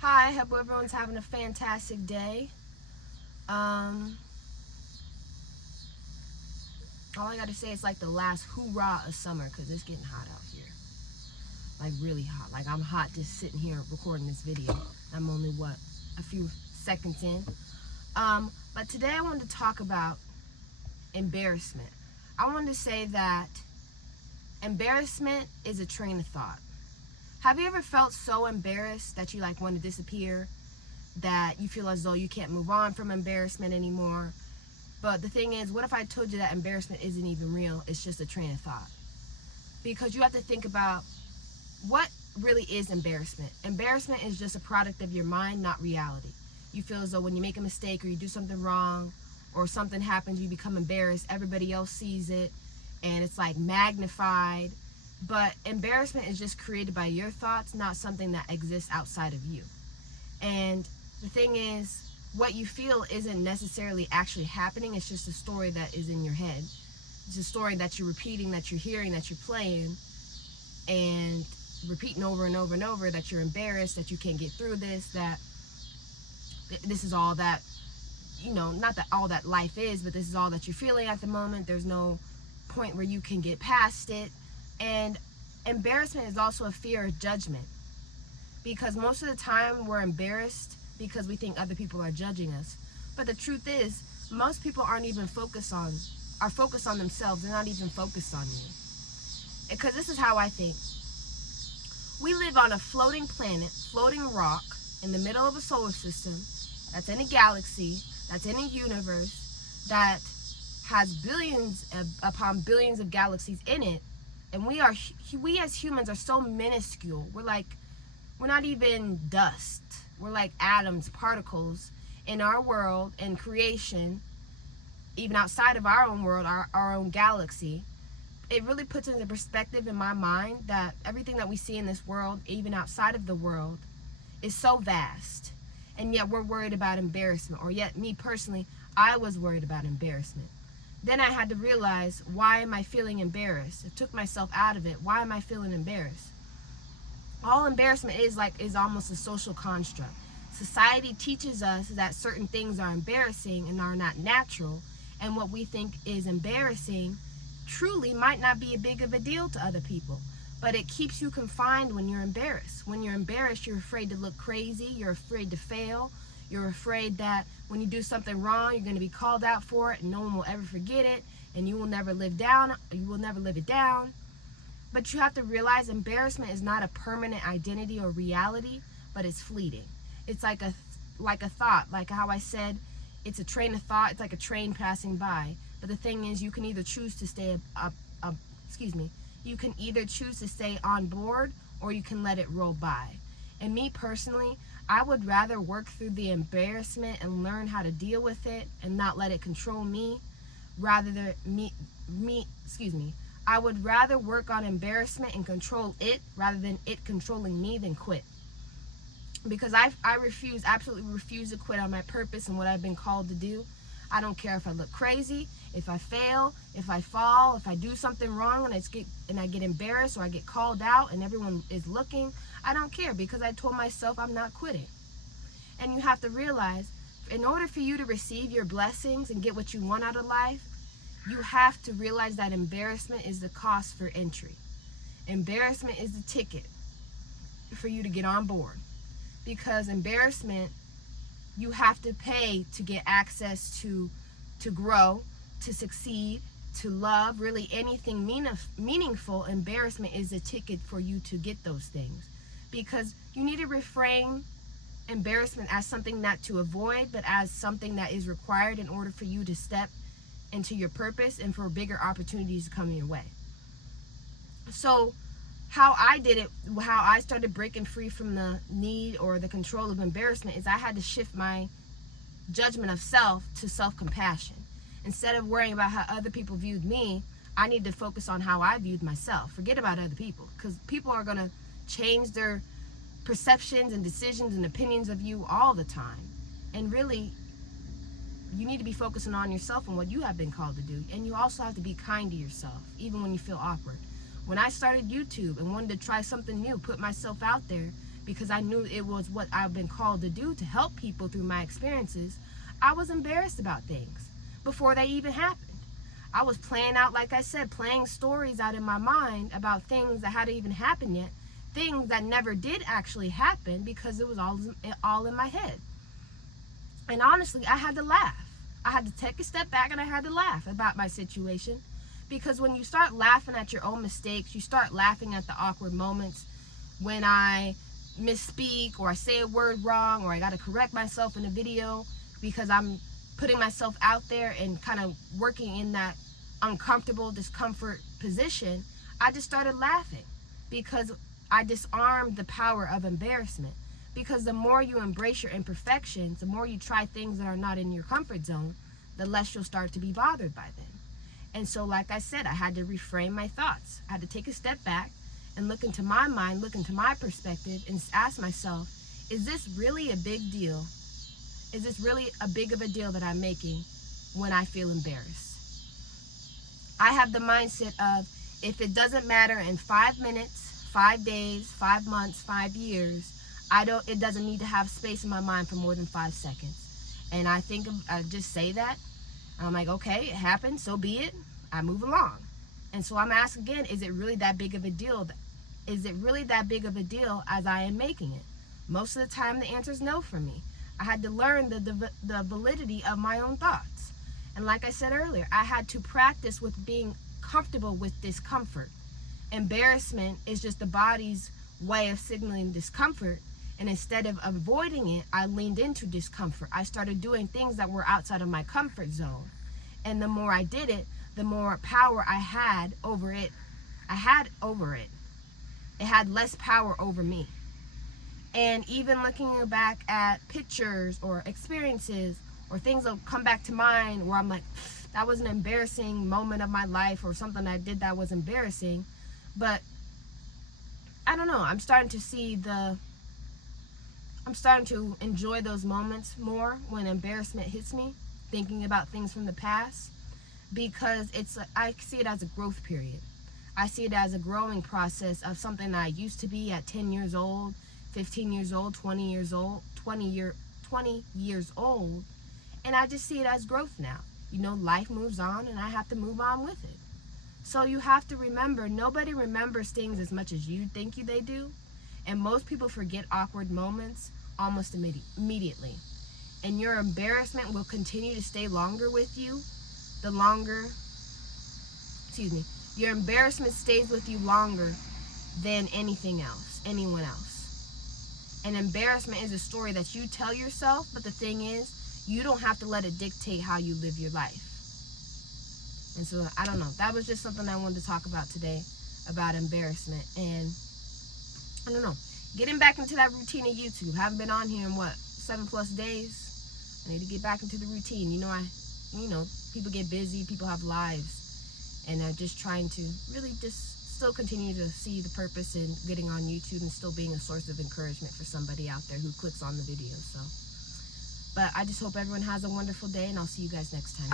Hi, I hope everyone's having a fantastic day. Um, all I gotta say is like the last hoorah of summer because it's getting hot out here. Like really hot. Like I'm hot just sitting here recording this video. I'm only a few seconds in. But today I wanted to talk about embarrassment. I wanted to say that embarrassment is a train of thought. Have you ever felt so embarrassed that you like want to disappear? That you feel as though you can't move on from embarrassment anymore? But the thing is, what if I told you that embarrassment isn't even real? It's just a train of thought. Because you have to think about what really is embarrassment. Embarrassment is just a product of your mind, not reality. You feel as though when you make a mistake or you do something wrong or something happens, you become embarrassed. Everybody else sees it and it's like magnified. But embarrassment is just created by your thoughts, not something that exists outside of you. And the thing is, what you feel isn't necessarily actually happening. It's just a story that is in your head. It's a story that you're repeating, that you're hearing, that you're playing, and repeating over and over and over that you're embarrassed, that you can't get through this, that this is all that, not that all that life is, but this is all that you're feeling at the moment. There's no point where you can get past it. And embarrassment is also a fear of judgment. Because most of the time we're embarrassed because we think other people are judging us. But the truth is, most people are focused on themselves. They're not even focused on you. Because this is how I think. We live on a floating planet, floating rock, in the middle of a solar system, that's in a galaxy, that's in a universe, that has billions upon billions of galaxies in it. And we as humans are so minuscule. We're not even dust. We're like atoms, particles in our world and creation, even outside of our own world, our own galaxy. It really puts into perspective in my mind that everything that we see in this world, even outside of the world, is so vast. And yet we're worried about embarrassment. Or yet, me personally, I was worried about embarrassment. Then I had to realize, why am I feeling embarrassed? I took myself out of it. Why am I feeling embarrassed? All embarrassment is almost a social construct. Society teaches us that certain things are embarrassing and are not natural, and what we think is embarrassing truly might not be a big of a deal to other people. But it keeps you confined when you're embarrassed. When you're embarrassed, you're afraid to look crazy, you're afraid to fail, you're afraid that when you do something wrong, you're going to be called out for it and no one will ever forget it, and you will never live it down. But you have to realize embarrassment is not a permanent identity or reality, but it's fleeting. It's like a thought, like how I said, it's a train of thought. It's like a train passing by. But the thing is, you can either choose to stay you can either choose to stay on board or you can let it roll by. And me personally, I would rather work through the embarrassment and learn how to deal with it and not let it control me, rather than I would rather work on embarrassment and control it rather than it controlling me than quit. Because I absolutely refuse to quit on my purpose and what I've been called to do. I don't care if I look crazy, if I fail, if I fall, if I do something wrong and I get embarrassed or I get called out and everyone is looking. I don't care because I told myself I'm not quitting. And you have to realize, in order for you to receive your blessings and get what you want out of life, you have to realize that embarrassment is the cost for entry. Embarrassment is the ticket for you to get on board. Because embarrassment, you have to pay to get access to grow, to succeed, to love, really anything meaningful. Embarrassment is a ticket for you to get those things. Because you need to reframe embarrassment as something not to avoid, but as something that is required in order for you to step into your purpose and for bigger opportunities to come your way. So how I did it, how I started breaking free from the need or the control of embarrassment, is I had to shift my judgment of self to self-compassion. Instead of worrying about how other people viewed me, I need to focus on how I viewed myself. Forget about other people, because people are going to change their perceptions and decisions and opinions of you all the time. And really, you need to be focusing on yourself and what you have been called to do. And you also have to be kind to yourself, even when you feel awkward. When I started YouTube and wanted to try something new, put myself out there, because I knew it was what I've been called to do, to help people through my experiences, I was embarrassed about things before they even happened. I was playing out, like I said, playing stories out in my mind about things that hadn't even happened yet, things that never did actually happen, because it was all in my head. And honestly, I had to laugh. I had to take a step back and I had to laugh about my situation, because when you start laughing at your own mistakes, you start laughing at the awkward moments when I misspeak or I say a word wrong or I got to correct myself in a video because I'm putting myself out there and kind of working in that uncomfortable discomfort position. I just started laughing because I disarmed the power of embarrassment. Because the more you embrace your imperfections, the more you try things that are not in your comfort zone, the less you'll start to be bothered by them. And so, like I said, I had to reframe my thoughts. I had to take a step back and look into my mind, look into my perspective, and ask myself, is this really a big deal? Is this really a big of a deal that I'm making when I feel embarrassed? I have the mindset of, if it doesn't matter in 5 minutes, 5 days, 5 months, 5 years, it doesn't need to have space in my mind for more than 5 seconds. And I just say that. I'm like, okay, it happened, so be it. I move along. And so I'm asking again, is it really that big of a deal? Is it really that big of a deal as I am making it? Most of the time, the answer is no for me. I had to learn the validity of my own thoughts. And like I said earlier, I had to practice with being comfortable with discomfort. Embarrassment is just the body's way of signaling discomfort. And instead of avoiding it, I leaned into discomfort. I started doing things that were outside of my comfort zone. And the more I did it, the more power I had over it. It had less power over me. And even looking back at pictures or experiences or things that come back to mind where I'm like, that was an embarrassing moment of my life, or something I did that was embarrassing. But I don't know, I'm starting to enjoy those moments more when embarrassment hits me, thinking about things from the past, because I see it as a growth period. I see it as a growing process of something that I used to be at 10 years old, 15 years old, 20 years old, 20 years old, and I just see it as growth now. You know, life moves on and I have to move on with it. So you have to remember, nobody remembers things as much as you think they do, and most people forget awkward moments almost immediately. And your embarrassment will continue to stay longer with you your embarrassment stays with you longer than anyone else. And embarrassment is a story that you tell yourself, but the thing is, you don't have to let it dictate how you live your life. And so, I don't know, that was just something I wanted to talk about today, about embarrassment. And I don't know, getting back into that routine of YouTube. Haven't been on here in 7+ days. I need to get back into the routine. People get busy, people have lives, and are just trying to really just still continue to see the purpose in getting on YouTube and still being a source of encouragement for somebody out there who clicks on the video. But I just hope everyone has a wonderful day, and I'll see you guys next time.